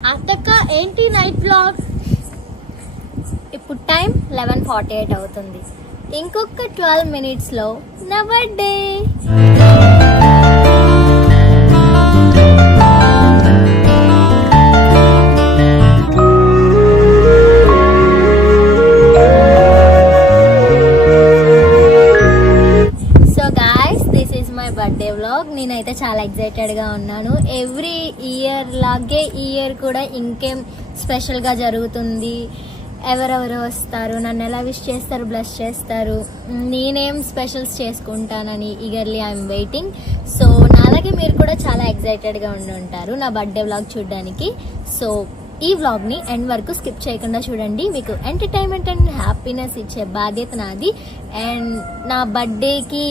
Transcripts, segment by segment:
అత్తక్క ఏంటి night blog? ఇప్పుడు time 11:48 అవుతుంది. ఇంకొక 12 minutes లో నా బర్త్డే. Birthday vlog. నేనైతే చాలా ఎక్సైటెడ్ గా ఉన్నాను. ఎవ్రీ ఇయర్ లాగే ఈ ఇయర్ కూడా ఇంకేం స్పెషల్ గా జరుగుతుంది. ఎవరెవరు వస్తారు, నన్ను ఎలా విష్ చేస్తారు, బ్లెస్ చేస్తారు, నేనేం స్పెషల్స్ చేసుకుంటానని ఈగర్లీ ఐఎమ్ వెయిటింగ్. సో నాలాగే మీరు కూడా చాలా ఎక్సైటెడ్ గా ఉండి ఉంటారు నా బర్త్డే వ్లాగ్ చూడడానికి. సో ఈ వ్లాగ్ ని ఎండ్ వరకు స్కిప్ చేయకుండా చూడండి. మీకు ఎంటర్టైన్మెంట్ అండ్ హ్యాపీనెస్ ఇచ్చే బాధ్యత నాది. అండ్ నా బర్త్డేకి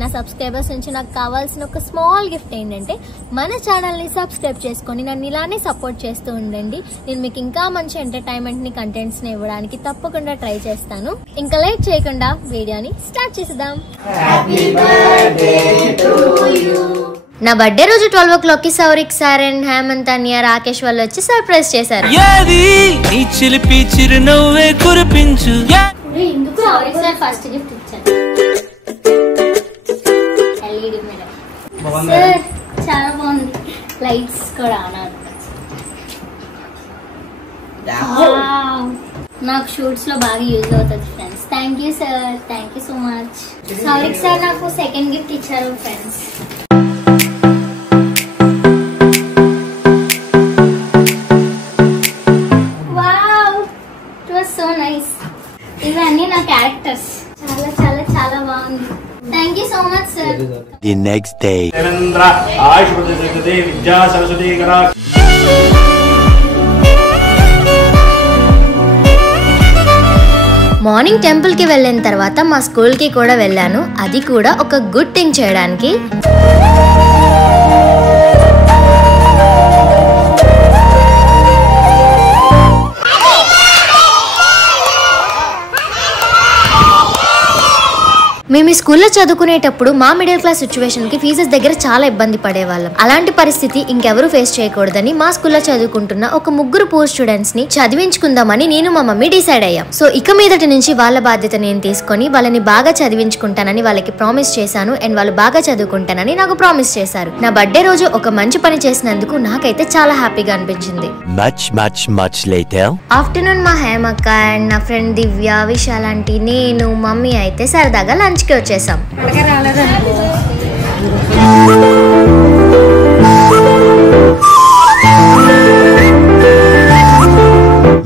నా సబ్స్క్రైబర్స్ నుంచి నాకు కావాల్సిన ఒక స్మాల్ గిఫ్ట్ ఏంటంటే మన ఛానల్ ని సబ్స్క్రైబ్ చేసుకొని నన్ను ఇలానే సపోర్ట్ చేస్తూ ఉండండి. నేను మీకు ఇంకా మంచి ఎంటర్టైన్మెంట్ ని కంటెంట్స్ ని ఇవ్వడానికి తప్పకుండా ట్రై చేస్తాను. ఇంకా లేట్ చేయకుండా వీడియోని స్టార్ట్ చేద్దాం. నా బర్త్డే రోజు 12 o'clock కి సౌరిక్ సార్ అండ్ హేమంత్ అన్య రాకేష్ వాళ్ళు వచ్చి సర్ప్రైజ్ చేశారు. ఎందుకు సౌరిక్ సార్ ఫస్ట్ గిఫ్ట్ ఇచ్చారు. LED మిర్రర్ సార్ చాలా బాగుంది. లైట్స్ కూడా ఆన్. నాకు షూట్స్ లో బాగా యూజ్ అవుతుంది friends. Thank you sir, thank you so much. Saurik sir నాకు సెకండ్ గిఫ్ట్ ఇచ్చారు ఫ్రెండ్స్. ఇవన్నీ నా క్యారెక్టర్స్. చాలా చాలా చాలా బాగుంది. Thank you so much sir. The next day. Morning temple కి వెళ్ళిన తర్వాత మా స్కూల్ కి కూడా వెళ్ళాను. అది కూడా ఒక గుడ్ థింగ్ చేయడానికి. మేము ఈ స్కూల్లో చదువుకునేటప్పుడు మా మిడిల్ క్లాస్ సిచ్యువేషన్ కి ఫీజెస్ దగ్గర చాలా ఇబ్బంది పడేవాళ్ళం. అలాంటి పరిస్థితి ఇంకెవరూ ఫేస్ చేయకూడదని మా స్కూల్లో చదువుకుంటున్న ఒక 3 పూర్ స్టూడెంట్స్ ని చదివించుకుందామని నేను మా మమ్మీ డిసైడ్ అయ్యాం. సో ఇక మీదటి నుంచి వాళ్ళ బాధ్యత నేను తీసుకొని వాళ్ళని బాగా చదివించుకుంటానని వాళ్ళకి ప్రామిస్ చేశాను. అండ్ వాళ్ళు బాగా చదువుకుంటానని నాకు ప్రామిస్ చేశారు. నా బర్త్డే రోజు ఒక మంచి పని చేసినందుకు నాకైతే చాలా హ్యాపీగా అనిపించింది. ఆఫ్టర్నూన్ మా హేమక్క అండ్ నా ఫ్రెండ్ దివ్య, విశాలాంటి, నేను, మమ్మీ అయితే సరదాగా లంచ్ కి వచ్చేసాం.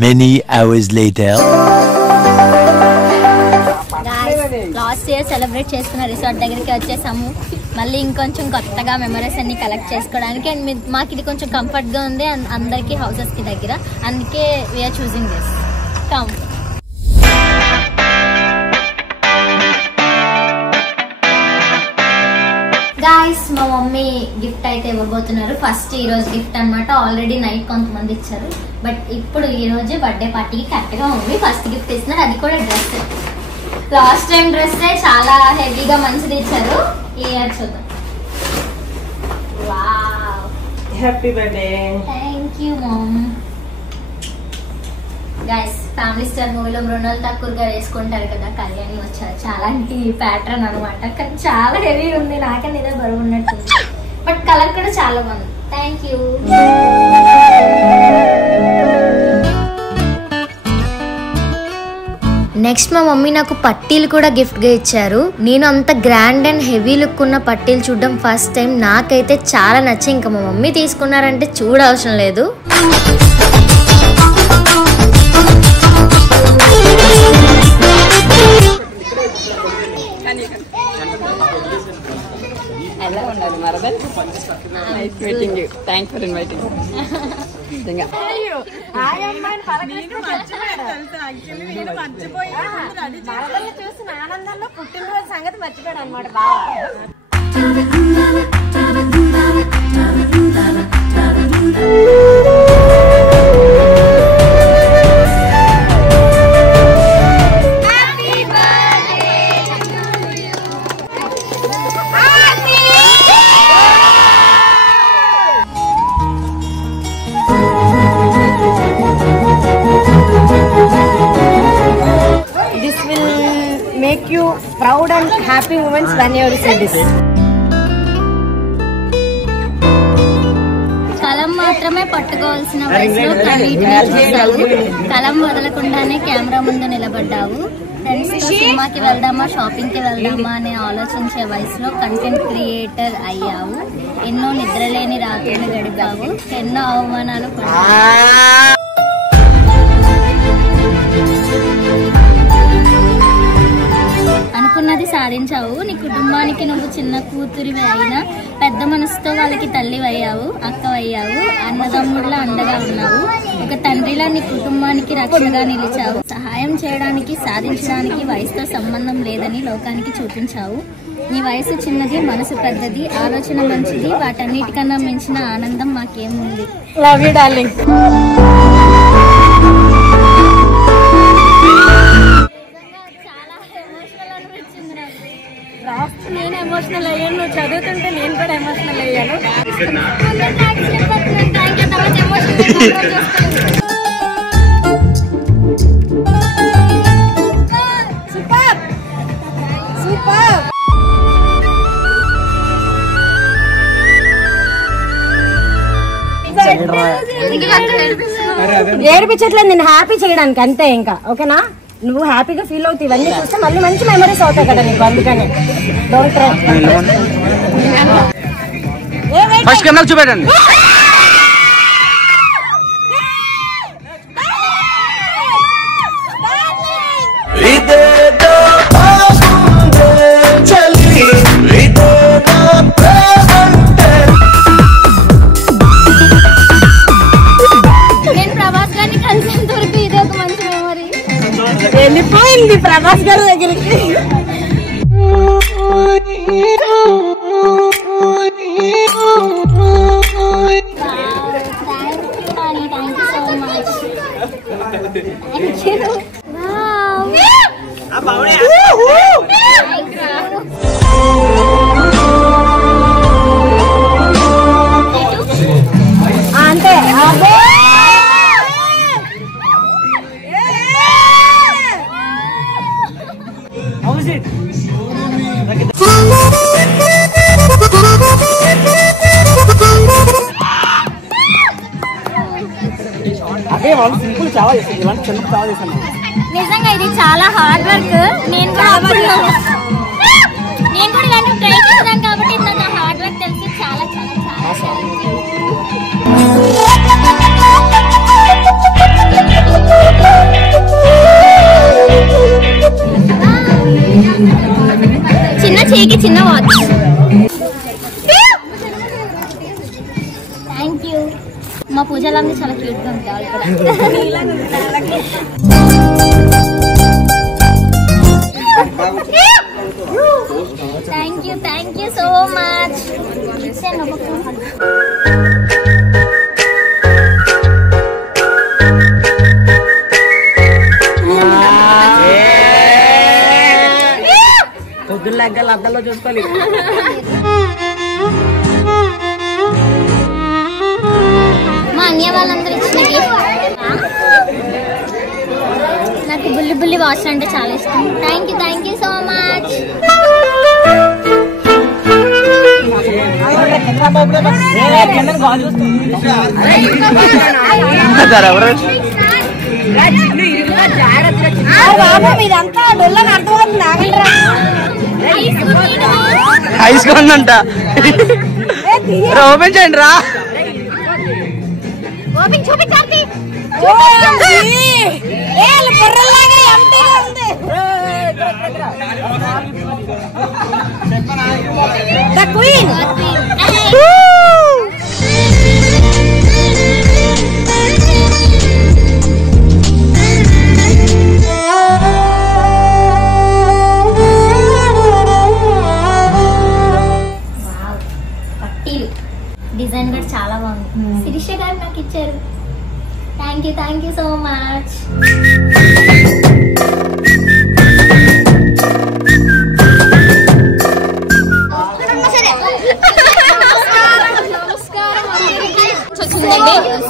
Many hours later. Last year celebrate చేసుకున్న రిసార్ట్ దగ్గరికి వచ్చేసాము. మళ్ళీ ఇంకొంచెం కొత్తగా మెమరీస్ అన్ని కలెక్ట్ చేసుకోవడానికి. అండ్ మాకు ఇది కొంచెం కంఫర్ట్ గా ఉంది అందరికి హౌసెస్ కి దగ్గర. అందుకే we are choosing this. Come guys, మా మమ్మీ గిఫ్ట్ అయితే ఇవ్వబోతున్నారు. ఫస్ట్ ఈ రోజు గిఫ్ట్ అనమాట. ఆల్రెడీ నైట్ కొంతమంది ఇచ్చారు, బట్ ఇప్పుడు ఈ రోజు బర్త్డే పార్టీకి కరెక్ట్ గా ఉంది. ఫస్ట్ గిఫ్ట్ ఇస్తున్నారు, అది కూడా డ్రెస్. లాస్ట్ టైం డ్రెస్ చాలా హెవీగా మంచిది ఇచ్చారు. ఈ ఇయర్ చూద్దాం. Wow, happy birthday. Thank you mom. Guys, family star మూవీలో మృణాల్ ఠాకూర్ గారు వేసుకుంటారు కదా, కళ్యాణి వచ్చారు. చాలా ప్యాటర్న్ అనమాట, కానీ చాలా హెవీ ఉంది. నాకని ఇదే బరువు ఉన్నట్టుంది, బట్ కలర్ కూడా చాలా బాగుంది. Thank you. నెక్స్ట్ మా మమ్మీ నాకు పట్టీలు కూడా గిఫ్ట్ గా ఇచ్చారు. నేను అంత గ్రాండ్ అండ్ హెవీ లుక్ ఉన్న పట్టీలు చూడడం ఫస్ట్ టైం. నాకైతే చాలా నచ్చి ఇంకా మా మమ్మీ తీసుకున్నారంటే చూడవసరం లేదు. ఎలా ఉన్నారు మరదల్? Nice meeting you. Thanks for inviting. చూసిన ఆనందంలో పుట్టినరోజు సంగతి మర్చిపోయాడు అనమాట బాగా. make you proud and happy moments when you receive this. కలం మాత్రమే పట్టుకోవాల్సిన వయసులో కన్నీటిని చూసావు. కలం వదలకుండానే కెమెరా ముందు నిలబడ్డావు. ఫ్రెండ్స్ తో సినిమాకి వెళ్దామా, షాపింగ్ కి వెళ్దామా అని ఆలోచించే వయసులో కంటెంట్ క్రియేటర్ అయ్యావు. ఎన్నో నిద్రలేని రాత్రులు గడిపావు. ఎన్నో అవమానాలు పడ్డావు. అనుకున్నది సాధించావు. నీ కుటుంబానికి నువ్వు చిన్న కూతురివి అయినా పెద్ద మనసుతో వాళ్ళకి తల్లివయ్యావు, అక్కవయ్యావు, అన్నదమ్ముళ్ళ అండగా ఉన్నావు. ఒక తండ్రిలా నీ కుటుంబానికి రక్షణగా నిలిచావు. సహాయం చేయడానికి, సాధించడానికి వయసుతో సంబంధం లేదని లోకానికి చూపించావు. నీ వయసు చిన్నది, మనసు పెద్దది, ఆలోచన మంచిది. వాటన్నిటికన్నా మించిన ఆనందం మాకేముంది. Love you, darling. నేను ఎమోషనల్ అయ్యాను. నువ్వు చదువుతుంటే నేను కూడా ఎమోషనల్ అయ్యాను. Super super. ఏడిపించట్లేదు, నేను హ్యాపీ చేయడానికి అంతే. ఇంకా ఓకేనా? నువ్వు హ్యాపీగా ఫీల్ అవుతావు. ఇవన్నీ చూస్తే మళ్ళీ మంచి మెమరీస్ అవుతాయి కదా నీకు. అందుకని ఫస్ట్ కెమెరా చూపెట్టండి. నేను ప్రభాస్ గారిని కలిసేంత వరకు ఇదే ఒక మంచి మెమరీ. వెళ్ళిపోయింది ప్రభాస్ గారి దగ్గరికి. అంతే. అదే వాళ్ళు సింపుల్ చాలా చేస్తుంది, ఇలాంటి చిన్న చాలా చేస్తాను. నిజంగా ఇది చాలా హార్డ్ వర్క్. నేను కూడా ఇలాంటి ట్రై చేశాను కాబట్టి నాకు హార్డ్ వర్క్ తెలిసి చాలా చాలా చాలా చిన్న చేయికి చిన్న వాచ్. Thank you. మా పూజలందరూ చాలా క్యూట్ గా ఉంటాయి. Thank you so much. పొద్దున్న లెక్కలు అద్దంలో చూసుకోవాలి. మా అన్నయ్య వాళ్ళందరూ ఇచ్చిన గిఫ్ట్. నాకు బుల్లి బుల్లి వాచ్ అంటే చాలా ఇష్టం. Thank you so much. ఇదంతా డొల్లని అర్థమవుతుంది. ఐసుకోండంట. ఓపెన్ చేయండి రా. చూపించాలి. The Queen. డిజైన్ కూడా చాలా బాగుంది. శిరీష గారు నాకు ఇచ్చారు. Thank you so much.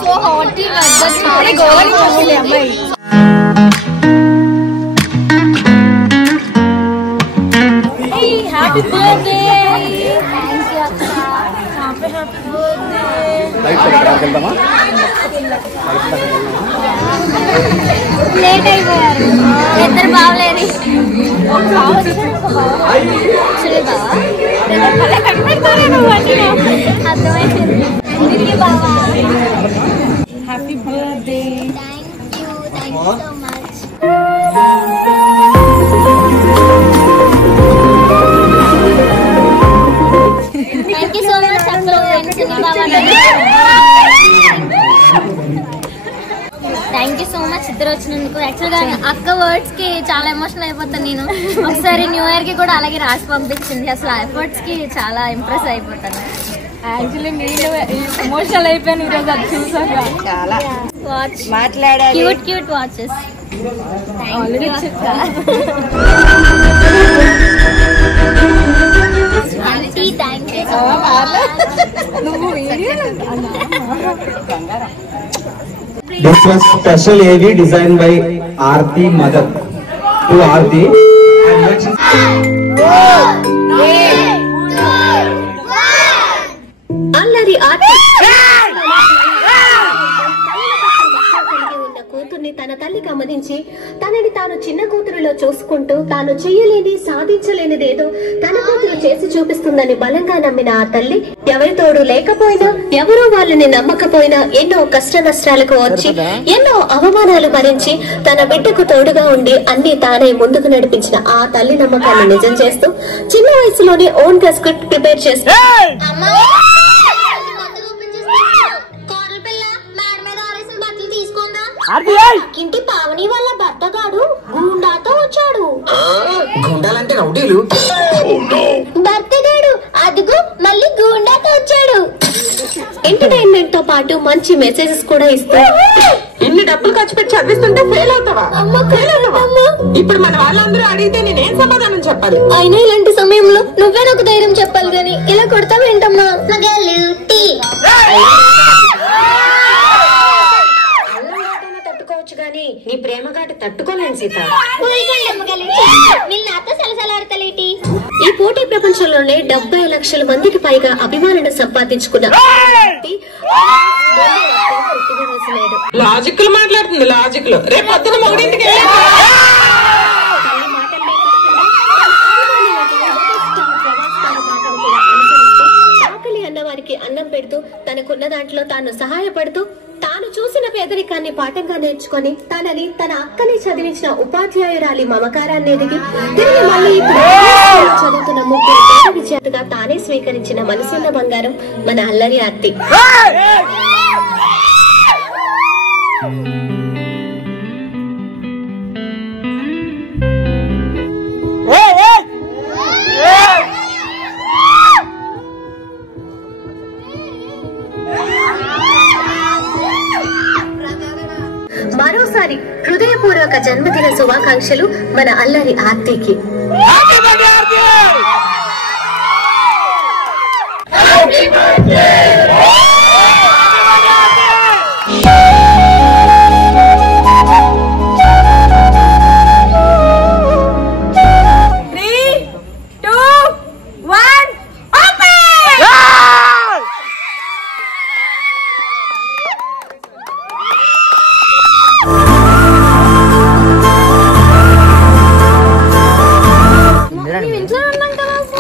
So hot అమ్మాయి. బర్త్డే థ్యాంక్ యూ అక్క హ్యాపీ బర్త్డే లేట్ అయిపోయారు ఇద్దరు బావలేరు అర్థమైంది బావా happy birthday thank you so much thank you so much thank you so much ఇద్దరు వచ్చినందుకు. యాక్చువల్గా అక్క వర్డ్స్ కి చాలా ఎమోషనల్ అయిపోతాను నేను. ఒకసారి న్యూ ఇయర్ కి కూడా అలాగే రాసి పంపించింది. అసలు ఆ ఎఫర్ట్స్ కి చాలా ఇంప్రెస్ అయిపోతాను. యాక్చువల్లీ నేను ఎమోషనల్ అయిపోయాను ఈరోజు అది చూసాక. చాలా వాచ్ మాట్లాడాలి. Cute cute watches already thank you so much. నువ్వు This was special AV designed by Aarti Mother. To Aarti. అల్లరి ఆర్తి ఉన్న కూతుర్ని తన తల్లి గమనించి తనని తాను చిన్న కూతురులో చూసుకుంటూ తాను చెయ్యలేని సాధించలేనిదేదో తన కూతురు చేసి చూపిస్తుందని బలంగా నమ్మిన ఆ తల్లి ఎవరి తోడు లేకపోయినా ఎవరూ వాళ్ళని నమ్మకపోయినా ఎన్నో కష్ట నష్టాలకు వచ్చి ఎన్నో అవమానాలు భరించి తన బిడ్డకు తోడుగా ఉండి అన్ని తానే ముందుకు నడిపించిన ఆ తల్లి నమ్మకాన్ని నిజం చేస్తూ చిన్న వయసులోనే ఓన్ గా స్క్రిప్ట్ ప్రిపేర్ చేస్తూ ఇంటి పావని వాళ్ళ భర్తగాడు గుండాతో వచ్చాడు. గుండాలంటే రౌడీలు. భర్తగాడు అదిగో మళ్ళీ గుండాతో వచ్చాడు. ఎంటర్టైన్మెంట్ తో పాటు మంచి మెసేజెస్ కూడా ఇస్తాడు. ఇన్ని డబ్బులు ఖర్చు పెట్టి చదివిస్తుంటే ఫెయిల్ అవుతావా? ఇప్పుడు మన వాళ్ళందరూ అడిగితే నేనేం సమాధానం చెప్పాలి? అయినా ఇలాంటి సమయంలో నువ్వే నాకు ధైర్యం చెప్పాలి గాని ఇలా కొడతావేంటమ్మా? తట్టుకోవచ్చు గాని నీ ప్రేమ ఘాటు తట్టుకోలేను సీత. ఈ పోటీ ప్రపంచంలోనే 70 లక్షల మందికి పైగా అభిమానులను సంపాదించుకున్న లాజిక్ మాట్లాడుతుంది. లాజిక్ లో రేపు పొద్దున మొగడింటికి ఆకలి అన్నవారికి అన్నం పెడుతూ తనకున్న దాంట్లో తాను సహాయపడుతూ తాను చూసిన పేదరికాన్ని పాఠంగా నేర్చుకుని తనని తన అక్కని చదివించిన ఉపాధ్యాయురాలి మమకారాన్ని ఎదిగి తిరిగి మళ్ళీ చదువుతున్న ముగ్గురు పేద విద్యార్థిగా తానే స్వీకరించిన మనసున్న బంగారం మన అల్లరి ఆర్తి. మరోసారి హృదయపూర్వక జన్మదిన శుభాకాంక్షలు మన అల్లరి ఆర్తికి.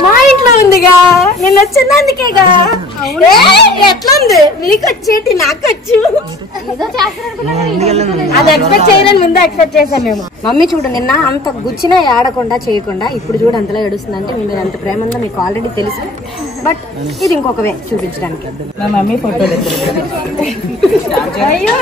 మా ఇంట్లో ఉందిగా, నేను వచ్చింది అందుకేగా. ఎట్లా ఉంది? మీకు వచ్చేటి నాకు వచ్చు. అది ఎక్స్పెక్ట్ చేయలేని ముందు ఎక్స్పెక్ట్ చేసాం మేము. మమ్మీ చూడు నిన్న అంత గుచ్చినా ఆడకుండా చేయకుండా ఇప్పుడు చూడు అంతలా ఏడుస్తుంది. అంటే మీ అంత ప్రేమ ఉందో మీకు ఆల్రెడీ తెలుసు. బట్ ఇది ఇంకొక వే చూపించడానికి. మా మమ్మీ ఫోటో అయ్యో